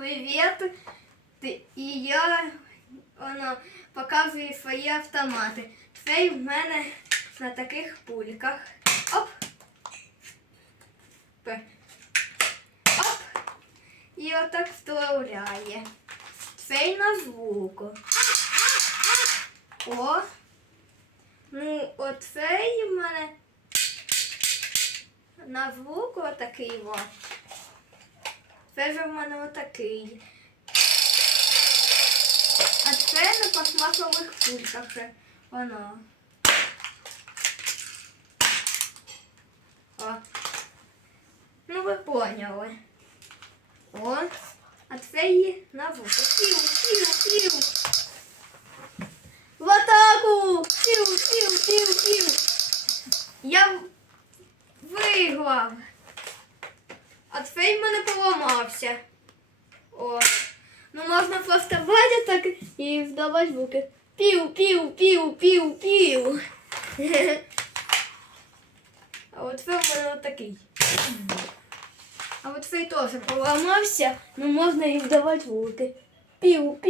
привіт. І я воно, показую свої автомати. Цей в мене на таких пульках. Оп. П. Оп. І отак вставляє. Цей на звуку. О. Ну, оцей в мене на звуку отакий о. Це ж в мене отакий. А це на пластмасових пульках. е, Воно. О. Ну ви поняли. О. А це її на звуку. Пів, пів, пів. В атаку! Пів, пів, пів, пів. Я виграв. А цей в мене поламався. О. Ну можна просто брати так і вдавати звуки. Пів, пів, пів, пів, пів. А от це в мене отакий. А от цей теж поламався, ну можна і вдавати звуки. Пів,